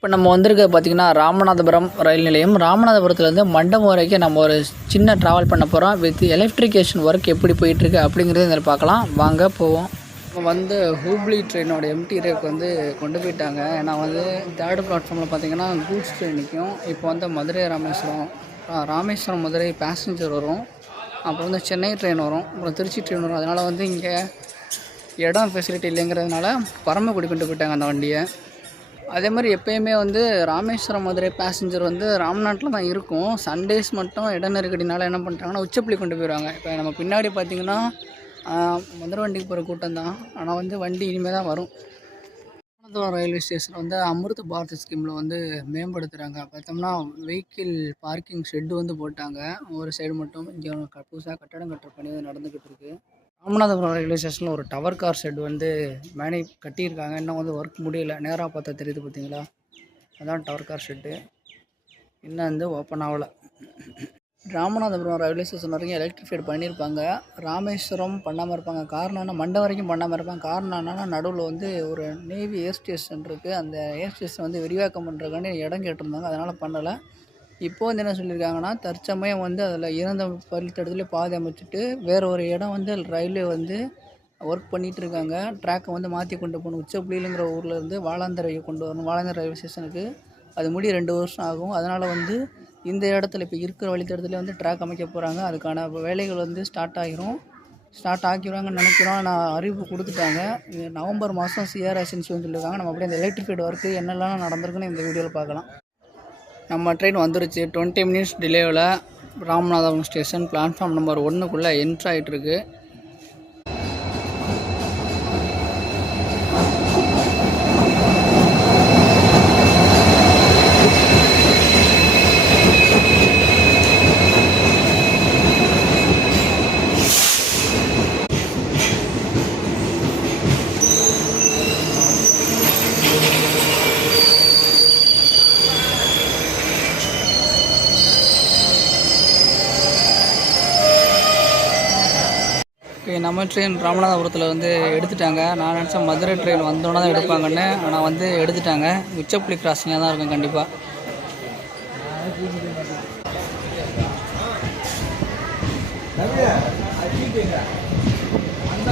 இப்போ நம்ம வந்திருக்கிறது பார்த்திங்கன்னா ராமநாதபுரம் ரயில் நிலையம். ராமநாதபுரத்துலேருந்து மண்டபம் வரைக்கும் நம்ம ஒரு சின்ன ட்ராவல் பண்ண போகிறோம் வித் எலக்ட்ரிகேஷன் ஒர்க் எப்படி போயிட்டுருக்கு அப்படிங்கிறத இதில் பார்க்கலாம். வாங்க போவோம். இப்போ வந்து ஹூப்ளி ட்ரெயினோட எம்டி ரேக் வந்து கொண்டு போயிட்டாங்க. ஏன்னா வந்து தேர்டு பிளாட்ஃபார்மில் பார்த்தீங்கன்னா கூட்ஸ் ட்ரெயின் நிற்கும் இப்போ வந்து மதுரை ராமேஸ்வரம் ராமேஸ்வரம் மதுரை பேசஞ்சர் வரும். அப்புறம் வந்து சென்னை ட்ரெயின் வரும். அப்புறம் திருச்சி ட்ரெயின் வரும். அதனால் வந்து இங்கே இடம் ஃபெசிலிட்டி இல்லைங்கிறதுனால பரமக்குடி கொண்டு போயிட்டாங்க அந்த வண்டியை. அதே மாதிரி எப்பயுமே வந்து ராமேஸ்வரம் மதுரை பேசஞ்சர் வந்து ராம்நாட்டில் தான் இருக்கும். சண்டேஸ் மட்டும் இட நெருக்கடினால என்ன பண்ணுறாங்கன்னா உச்சப்பள்ளி கொண்டு போயிடுவாங்க இப்போ நம்ம பின்னாடி பார்த்தீங்கன்னா மதுரை வண்டிக்கு போகிற கூட்டம் தான். ஆனால் வந்து வண்டி இனிமேல் தான் வரும். ராமநாதபுரம் ரயில்வே ஸ்டேஷன் வந்து அமிர்த பாரத் ஸ்கீமில் வந்து மேம்படுத்துகிறாங்க பார்த்தோம்னா வெஹிக்கிள் பார்க்கிங் ஷெட்டு வந்து போட்டாங்க. ஒரு சைடு மட்டும் இங்கே புதுசாக கட்டடம் கட்டுற பணி வந்து நடந்துக்கிட்டு இருக்குது ராமநாதபுரம் ரயில்வே ஸ்டேஷனில் ஒரு டவர் கார் ஷெட் வந்து மேனே கட்டியிருக்காங்க. இன்னும் வந்து ஒர்க் முடியல. நேராக பார்த்தா தெரியுது பார்த்தீங்களா? அதான் டவர் கார் ஷெட்டு இன்னும் வந்து ஓப்பன் ஆகலை. ராமநாதபுரம் ரயில்வே ஸ்டேஷன் வரைக்கும் எலக்ட்ரிஃபைட் பண்ணியிருப்பாங்க. ராமேஸ்வரம் பண்ணாமல் இருப்பாங்க. காரணம் என்ன? மண்டை வரைக்கும் பண்ணாமல் இருப்பாங்க. காரணம் என்னென்னா நடுவில் வந்து ஒரு நேவி ஏர் ஸ்டேஷன் இருக்குது அந்த ஏர் ஸ்டேஷன் வந்து விரிவாக்கம் பண்ணுறதுக்கான இடம் கேட்டிருந்தாங்க. அதனால் பண்ணலை. இப்போ வந்து என்ன சொல்லியிருக்காங்கன்னா தற்சமயம் வந்து அதில் இறந்த பள்ளித்தடத்தில் பாதை அமைச்சிட்டு வேறு ஒரு இடம் வந்து ரயில்வே வந்து ஒர்க் பண்ணிகிட்டு இருக்காங்க. ட்ராக்கை வந்து மாற்றி கொண்டு போகணும். உச்சப்புளியிலுங்கிற ஊர்லேருந்து இருந்து வாலாந்தரை கொண்டு வரணும். வாலாந்தர் ரயில்வே ஸ்டேஷனுக்கு அது முடி ரெண்டு வருஷம் ஆகும். அதனால் வந்து இந்த இடத்துல இப்போ இருக்கிற வழித்தடத்துல வந்து ட்ராக் அமைக்க போகிறாங்க அதுக்கான வேலைகள் வந்து ஸ்டார்ட் ஆகிரும் ஸ்டார்ட் ஆக்கிடுவாங்கன்னு நினைக்கிறோம். நான் அறிவிப்பு கொடுத்துட்டாங்க. நவம்பர் மாதம் சிஆர்எஸ்என்சி வந்து சொல்லியிருக்காங்க நம்ம அப்படியே அந்த எலக்ட்ரிஃபைடு ஒர்க்கு என்னெல்லாம் நடந்திருக்குன்னு இந்த வீடியோவில் பார்க்கலாம். நம்ம ட்ரெயின் வந்துருச்சு. டுவெண்ட்டி மினிட்ஸ் டிலேவில் ராமநாதபுரம் ஸ்டேஷன் பிளாட்ஃபார்ம் நம்பர் ஒன்றுக்குள்ளே என்ட்ரு ஆகிட்டுருக்கு நம்ம ட்ரெயின் ராமநாதபுரத்தில் வந்து எடுத்துட்டாங்க. நான் நினச்சேன் மதுரை ட்ரெயின் வந்தோன்னே தான் எடுப்பாங்கன்னு. ஆனால் வந்து எடுத்துட்டாங்க. உச்சப்புலி கிராசிங்காக தான் இருக்கும் கண்டிப்பாக அந்த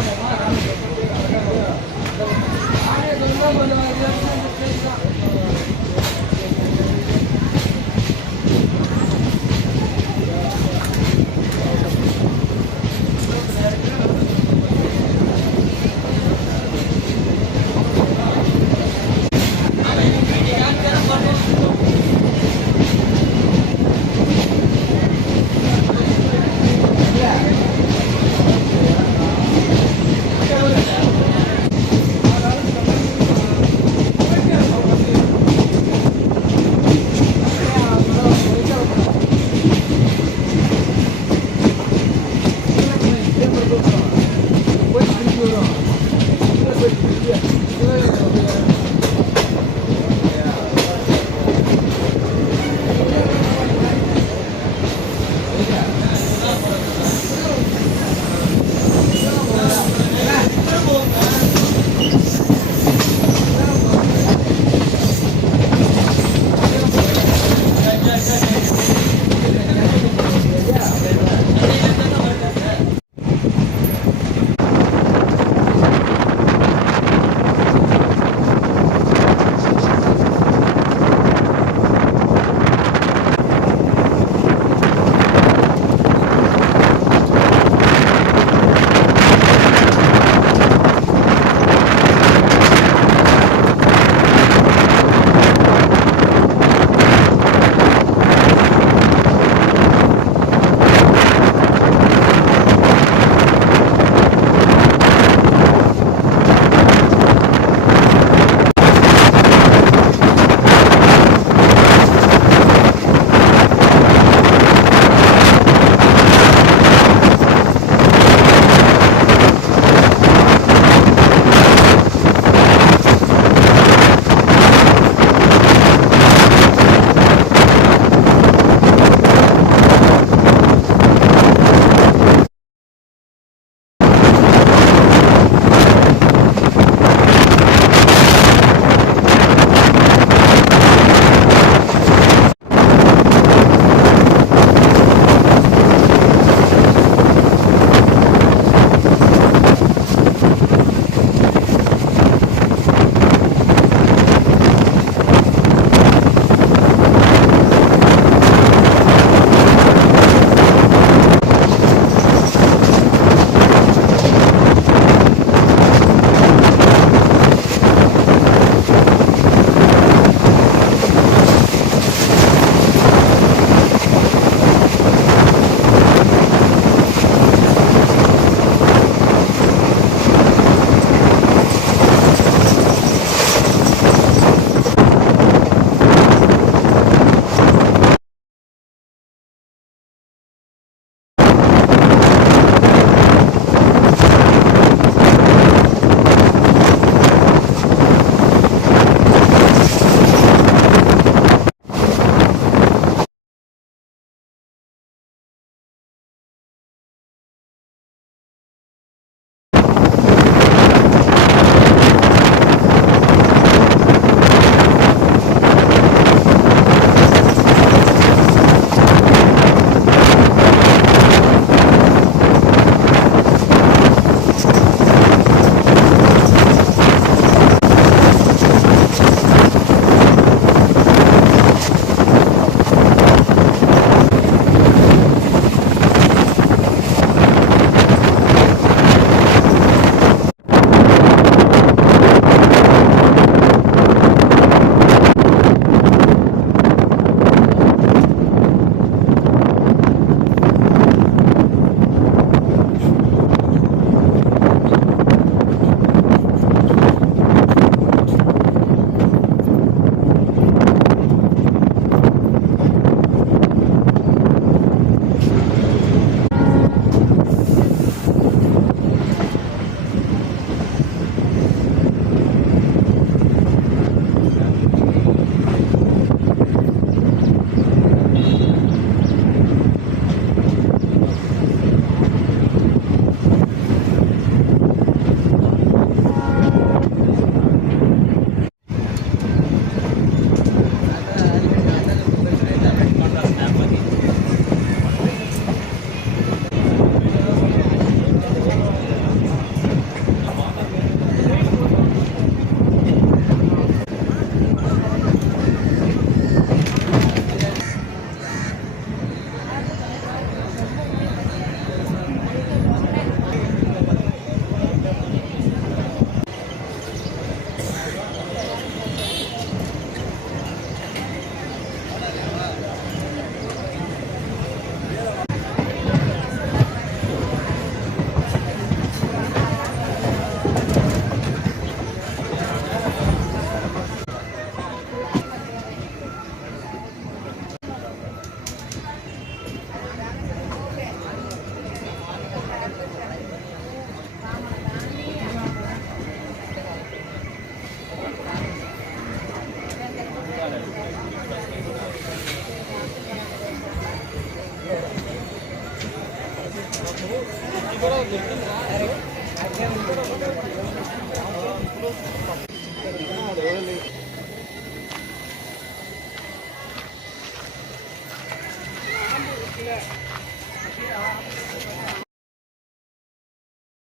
Yeah.